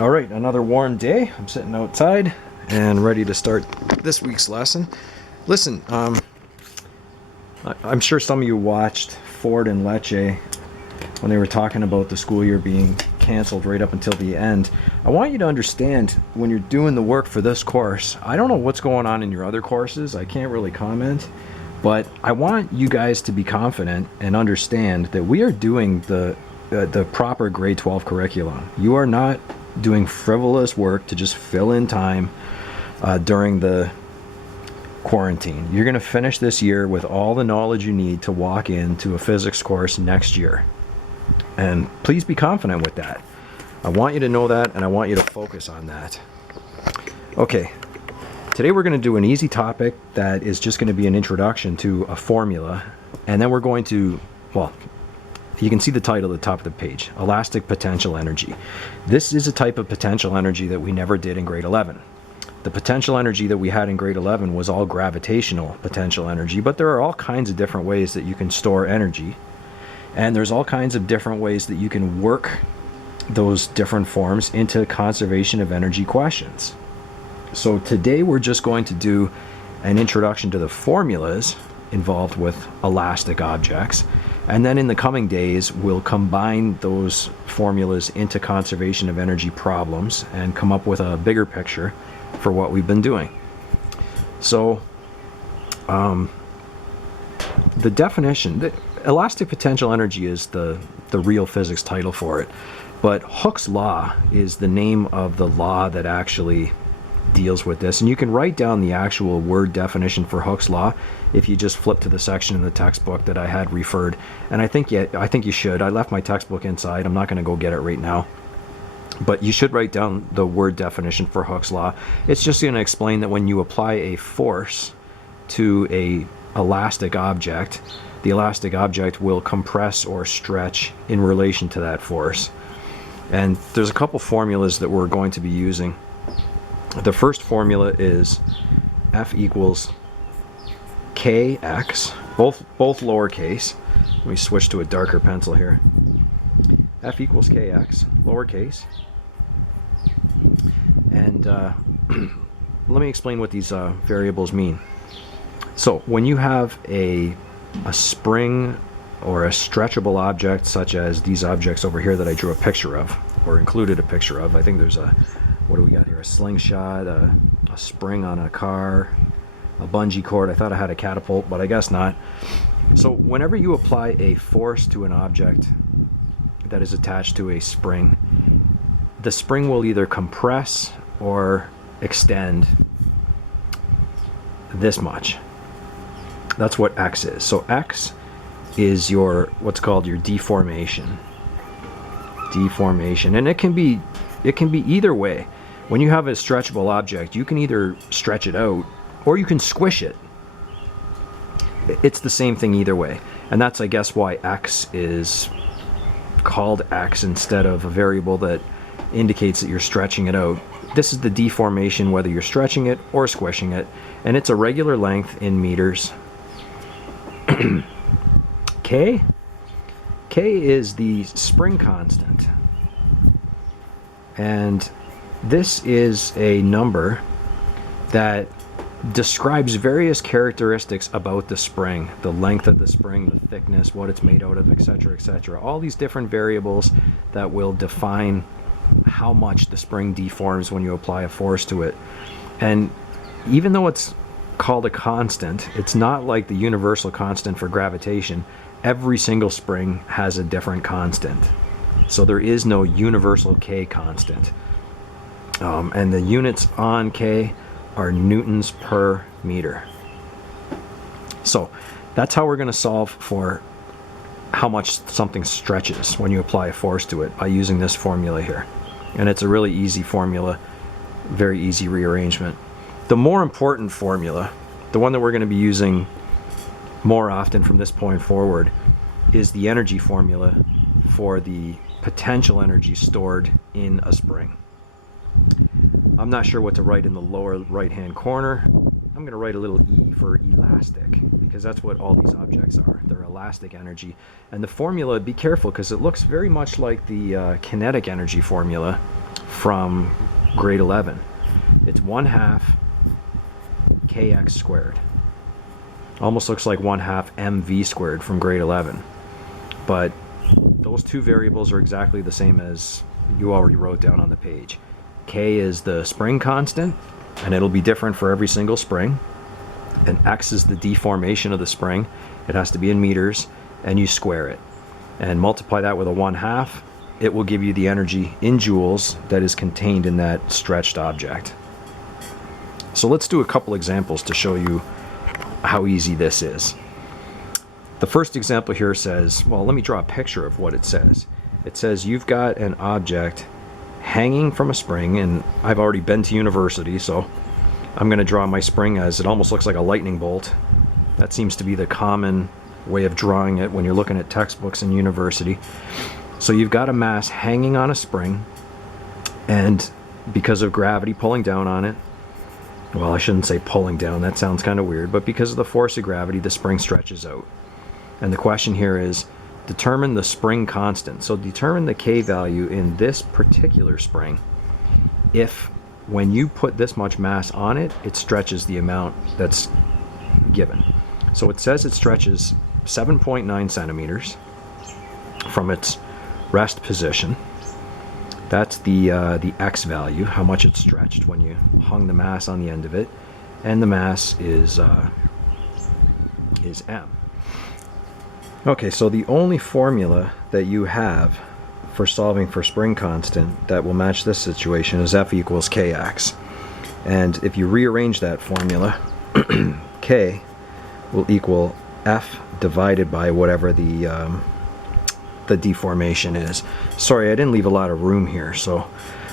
All right, another warm day. I'm sitting outside and ready to start this week's lesson. Listen, I'm sure some of you watched Ford and Lecce when they were talking about the school year being canceled right up until the end. I want you to understand when you're doing the work for this course, I don't know what's going on in your other courses. I can't really comment, but I want you guys to be confident and understand that we are doing the proper grade 12 curriculum. You are not doing frivolous work to just fill in time during the quarantine. You're going to finish this year with all the knowledge you need to walk into a physics course next year. And please be confident with that. I want you to know that, and I want you to focus on that. Okay, today we're going to do an easy topic that is just going to be an introduction to a formula, and then we're going to, well, you can see the title at the top of the page, Elastic Potential Energy. This is a type of potential energy that we never did in grade 11. The potential energy that we had in grade 11 was all gravitational potential energy, but there are all kinds of different ways that you can store energy, and there's all kinds of different ways that you can work those different forms into conservation of energy questions. So today we're just going to do an introduction to the formulas involved with elastic objects. And then in the coming days, we'll combine those formulas into conservation of energy problems and come up with a bigger picture for what we've been doing. So the definition, the elastic potential energy is the real physics title for it. But Hooke's law is the name of the law that actually deals with this, and you can write down the actual word definition for Hooke's law if you just flip to the section in the textbook that I had referred. And I think you should. I left my textbook inside. I'm not going to go get it right now, but you should write down the word definition for Hooke's law. It's just going to explain that when you apply a force to a elastic object, the elastic object will compress or stretch in relation to that force. And there's a couple formulas that we're going to be using. The first formula is F equals Kx, both lowercase. Let me switch to a darker pencil here. F equals Kx, lowercase. And let me explain what these variables mean. So when you have a spring or a stretchable object, such as these objects over here that I drew a picture of, or included a picture of, I think there's a, what do we got here? A slingshot, a spring on a car, a bungee cord. I thought I had a catapult, but I guess not. So whenever you apply a force to an object that is attached to a spring, the spring will either compress or extend this much. That's what X is. So X is your, what's called your deformation. Deformation, and it can be either way. When you have a stretchable object, you can either stretch it out or you can squish it. It's the same thing either way. And that's, I guess, why X is called X instead of a variable that indicates that you're stretching it out. This is the deformation, whether you're stretching it or squishing it. And it's a regular length in meters. K is the spring constant. And this is a number that describes various characteristics about the spring, the length of the spring, the thickness, what it's made out of, etc., etc. All these different variables that will define how much the spring deforms when you apply a force to it. And even though it's called a constant, it's not like the universal constant for gravitation. Every single spring has a different constant. So there is no universal K constant. And the units on K are newtons per meter. So that's how we're going to solve for how much something stretches when you apply a force to it, by using this formula here. And it's a really easy formula, very easy rearrangement. The more important formula, the one that we're going to be using more often from this point forward, is the energy formula for the potential energy stored in a spring. I'm not sure what to write in the lower right hand corner. I'm I'm going to write a little E for elastic, because that's what all these objects are. They're elastic energy. And the formula, be careful, because it looks very much like the kinetic energy formula from grade 11. It's 1/2 kx squared. Almost looks like 1/2 mv squared from grade 11. But those two variables are exactly the same as you already wrote down on the page. K is the spring constant, and it'll be different for every single spring. And x is the deformation of the spring. It has to be in meters, and you square it. And multiply that with a 1/2, it will give you the energy in joules that is contained in that stretched object. So let's do a couple examples to show you how easy this is. The first example here says, well, let me draw a picture of what it says. It says you've got an object hanging from a spring, and I've already been to university, so I'm going to draw my spring as it almost looks like a lightning bolt. That seems to be the common way of drawing it when you're looking at textbooks in university. So you've got a mass hanging on a spring, and because of gravity pulling down on it, well, I shouldn't say pulling down, that sounds kind of weird, but because of the force of gravity, the spring stretches out. And the question here is, determine the spring constant. So determine the K value in this particular spring if, when you put this much mass on it, it stretches the amount that's given. So it says it stretches 7.9 centimeters from its rest position. That's the X value, how much it stretched when you hung the mass on the end of it, and the mass is M. Okay, so the only formula that you have for solving for spring constant that will match this situation is F equals Kx. And if you rearrange that formula, K will equal F divided by whatever the deformation is. Sorry, I didn't leave a lot of room here, so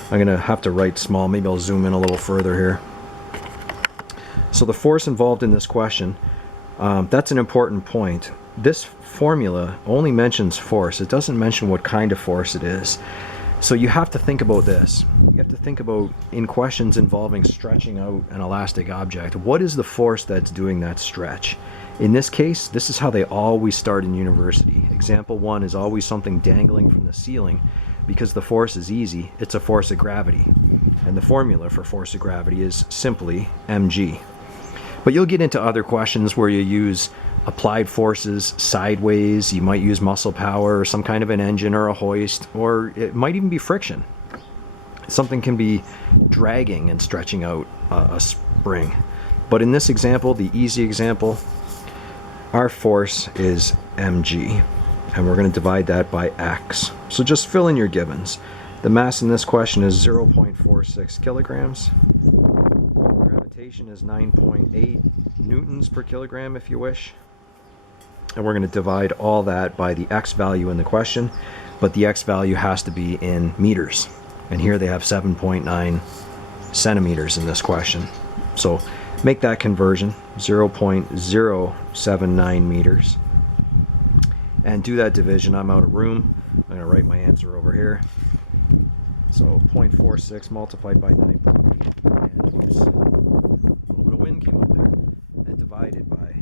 I'm gonna have to write small. Maybe I'll zoom in a little further here. So the force involved in this question, that's an important point. This formula only mentions force. It doesn't mention what kind of force it is. So you have to think about this. You have to think about, in questions involving stretching out an elastic object, what is the force that's doing that stretch? In this case, this is how they always start in university. Example 1 is always something dangling from the ceiling. Because the force is easy, it's a force of gravity. And the formula for force of gravity is simply mg. But you'll get into other questions where you use applied forces sideways. You might use muscle power or some kind of an engine or a hoist, or it might even be friction. Something can be dragging and stretching out a spring. But in this example, the easy example, our force is mg, and we're going to divide that by x. So just fill in your givens. The mass in this question is 0.46 kilograms. Gravitation is 9.8 newtons per kilogram if you wish. And we're going to divide all that by the x value in the question, but the x value has to be in meters. And here they have 7.9 centimeters in this question. So make that conversion, 0.079 meters. And do that division. I'm out of room. I'm going to write my answer over here. So 0.46 multiplied by 9.8. And oops, a little bit of wind came up there. And divided by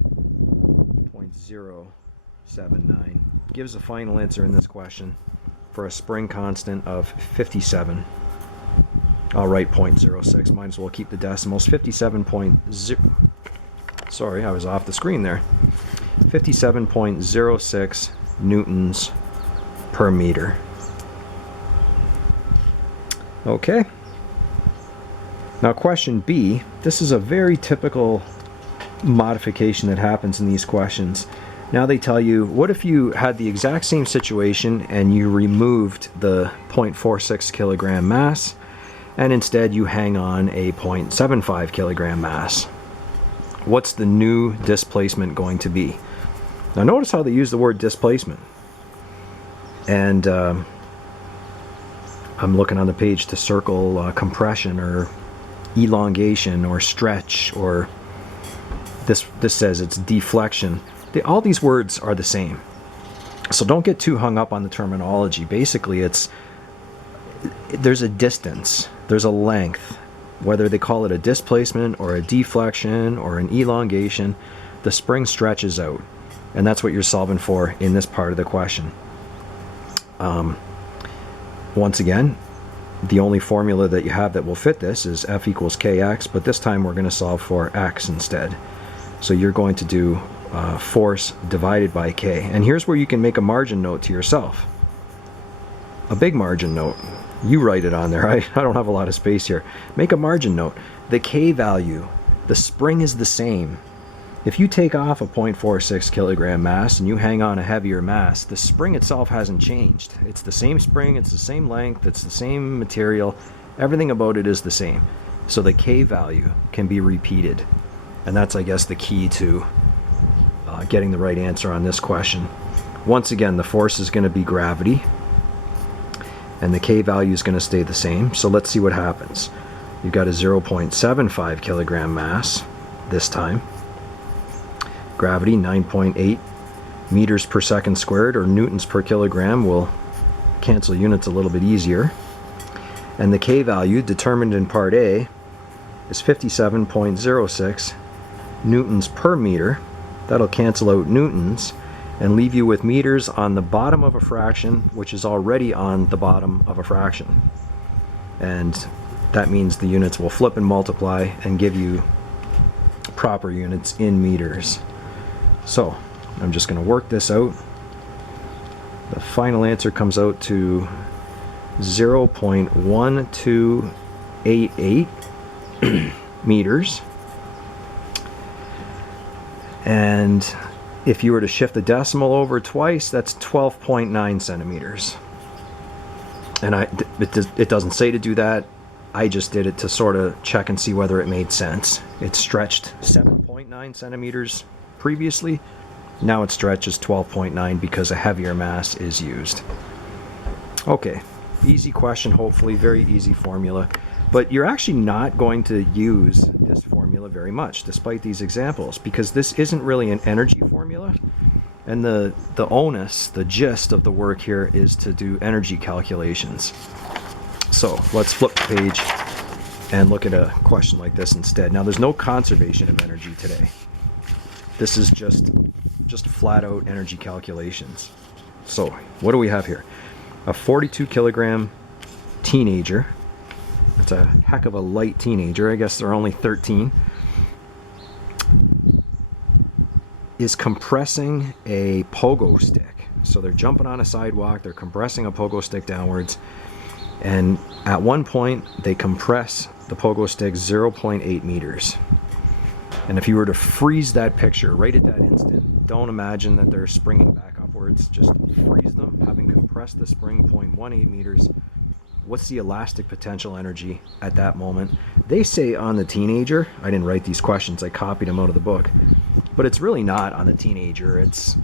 0.079 gives a final answer in this question for a spring constant of 57. I'll write 0.06, might as well keep the decimals. 57.0, sorry, I was off the screen there. 57.06 newtons per meter. Okay. Now question B, this is a very typical modification that happens in these questions. Now they tell you, what if you had the exact same situation and you removed the 0.46 kilogram mass and instead you hang on a 0.75 kilogram mass? What's the new displacement going to be? Now notice how they use the word displacement. And I'm looking on the page to circle compression or elongation or stretch, or this says it's deflection. All these words are the same. So don't get too hung up on the terminology. Basically, there's a distance, there's a length, Whether they call it a displacement or a deflection or an elongation, the spring stretches out. And that's what you're solving for in this part of the question. Once again, the only formula that you have that will fit this is F equals kx, but this time we're going to solve for x instead. So you're going to do force divided by k. And here's where you can make a margin note to yourself. A big margin note. You write it on there. I don't have a lot of space here. Make a margin note. The k value, the spring is the same. If you take off a 0.46 kilogram mass and you hang on a heavier mass, the spring itself hasn't changed. It's the same spring, it's the same length, it's the same material. Everything about it is the same. So the k value can be repeated. And that's, I guess, the key to getting the right answer on this question. Once again, the force is going to be gravity, and the k value is going to stay the same. So let's see what happens. You've got a 0.75 kilogram mass this time. Gravity, 9.8 meters per second squared, or newtons per kilogram. Will cancel units a little bit easier. And the k value, determined in part A, is 57.06 newtons per meter. That'll cancel out newtons and leave you with meters on the bottom of a fraction, which is already on the bottom of a fraction. And that means the units will flip and multiply and give you proper units in meters. So I'm just going to work this out. The final answer comes out to 0.1288 meters. And if you were to shift the decimal over twice, that's 12.9 centimeters. And it doesn't say to do that. I just did it to sort of check and see whether it made sense. It stretched 7.9 centimeters previously. Now it stretches 12.9 because a heavier mass is used. Okay, easy question, hopefully, very easy formula. But you're actually not going to use this formula very much, despite these examples, because this isn't really an energy formula. And the onus, the gist of the work here is to do energy calculations. So let's flip the page and look at a question like this instead. Now, there's no conservation of energy today. This is just flat out energy calculations. So what do we have here? A 42 kilogram teenager. It's a heck of a light teenager. I guess they're only 13. Is compressing a pogo stick. So they're jumping on a sidewalk, they're compressing a pogo stick downwards, and at one point they compress the pogo stick 0.8 meters. And if you were to freeze that picture right at that instant, don't imagine that they're springing back upwards, just freeze them, having compressed the spring 0.18 meters. What's the elastic potential energy at that moment? They say on the teenager. I didn't write these questions, I copied them out of the book. But it's really not on the teenager, it's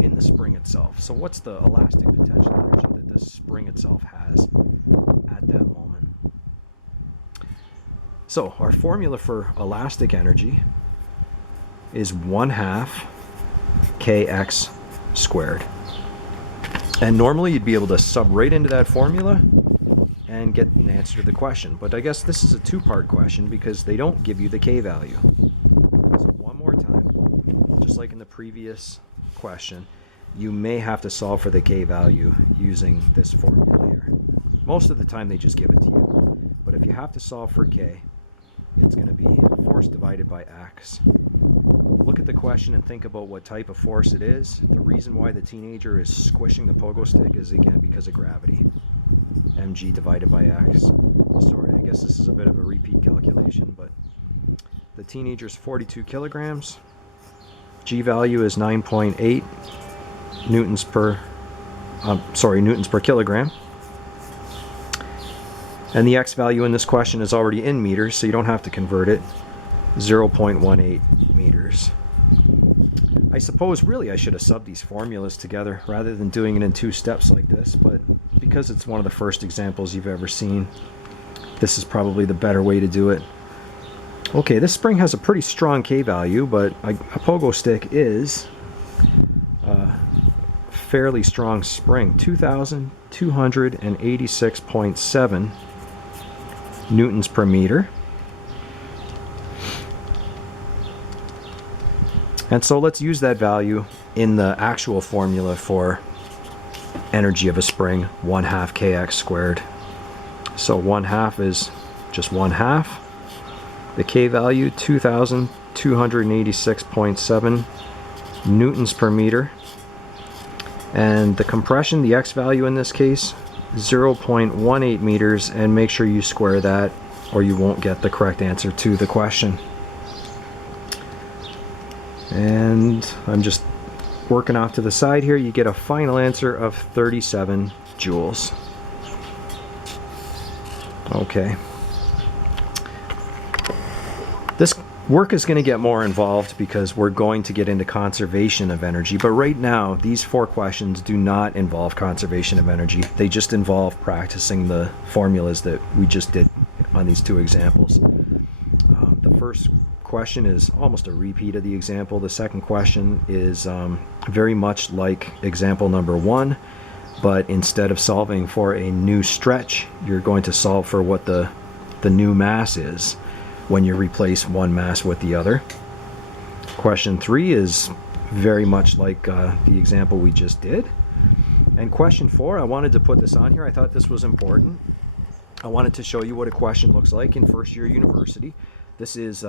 in the spring itself. So what's the elastic potential energy that the spring itself has at that moment? So our formula for elastic energy is 1/2 kx squared. And normally you'd be able to sub right into that formula and get an answer to the question. But I guess this is a two-part question because they don't give you the k value. So one more time, just like in the previous question, you may have to solve for the k value using this formula here. Most of the time they just give it to you. But if you have to solve for k, it's going to be force divided by x. Look at the question and think about what type of force it is. The reason why the teenager is squishing the pogo stick is, again, because of gravity. mg divided by x. Sorry, I guess this is a bit of a repeat calculation, but the teenager's 42 kilograms. G value is 9.8 newtons per kilogram. And the x value in this question is already in meters, so you don't have to convert it. 0.18 meters. I suppose really I should have subbed these formulas together rather than doing it in two steps like this, but because it's one of the first examples you've ever seen, this is probably the better way to do it. Okay, this spring has a pretty strong K value, but a pogo stick is a fairly strong spring. 2,286.7 newtons per meter. And so let's use that value in the actual formula for energy of a spring, 1/2 kx squared. So 1/2 is just 1/2. The k value, 2,286.7 newtons per meter. And the compression, the x value in this case, 0.18 meters, and make sure you square that or you won't get the correct answer to the question. And I'm just working off to the side here. You get a final answer of 37 joules. Okay. This work is going to get more involved because we're going to get into conservation of energy, but right now these 4 questions do not involve conservation of energy. They just involve practicing the formulas that we just did on these 2 examples. The first question is almost a repeat of the example. The second question is very much like example number 1, but instead of solving for a new stretch, you're going to solve for what the new mass is when you replace one mass with the other. Question 3 is very much like the example we just did. And question 4, I wanted to put this on here. I thought this was important. I wanted to show you what a question looks like in first year university. This is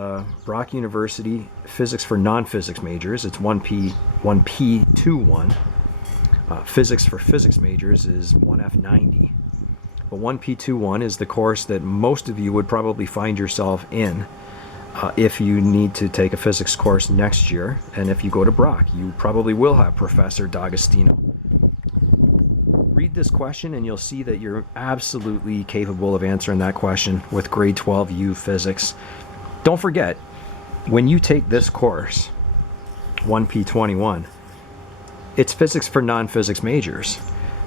Brock University Physics for non-physics majors. It's 1P21. Physics for physics majors is 1F90. But 1P21 is the course that most of you would probably find yourself in if you need to take a physics course next year. And if you go to Brock, you probably will have Professor D'Agostino. Read this question and you'll see that you're absolutely capable of answering that question with grade 12U physics. Don't forget, when you take this course, 1P21, it's physics for non-physics majors.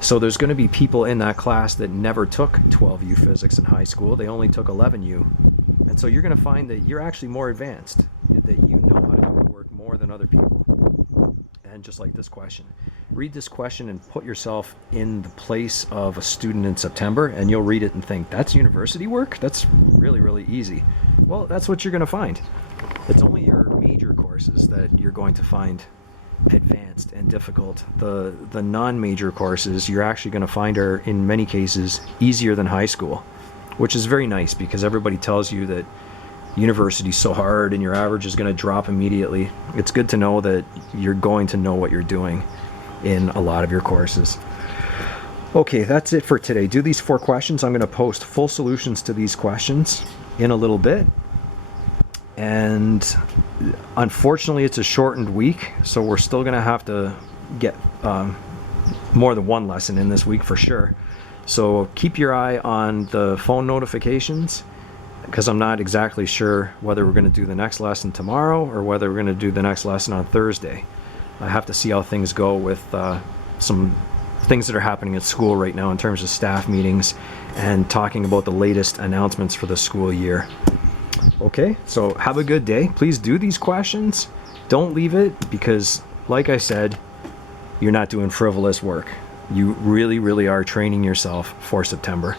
So there's going to be people in that class that never took 12U physics in high school. They only took 11U. And so you're going to find that you're actually more advanced, that you know how to do the work more than other people. And just like this question, read this question and put yourself in the place of a student in September, and you'll read it and think, that's university work? That's really, really easy. Well, that's what you're going to find. It's only your major courses that you're going to find advanced and difficult. The non-major courses you're actually going to find are, in many cases, easier than high school, which is very nice because everybody tells you that university's so hard and your average is going to drop immediately. It's good to know that you're going to know what you're doing in a lot of your courses. Okay, that's it for today. Do these 4 questions. I'm going to post full solutions to these questions in a little bit. And unfortunately, it's a shortened week, so we're still going to have to get more than one lesson in this week for sure. So keep your eye on the phone notifications, because I'm not exactly sure whether we're going to do the next lesson tomorrow or whether we're going to do the next lesson on Thursday. I have to see how things go with some things that are happening at school right now in terms of staff meetings and talking about the latest announcements for the school year. Okay, so have a good day. Please do these questions. Don't leave it because, like I said, you're not doing frivolous work. You really, really are training yourself for September.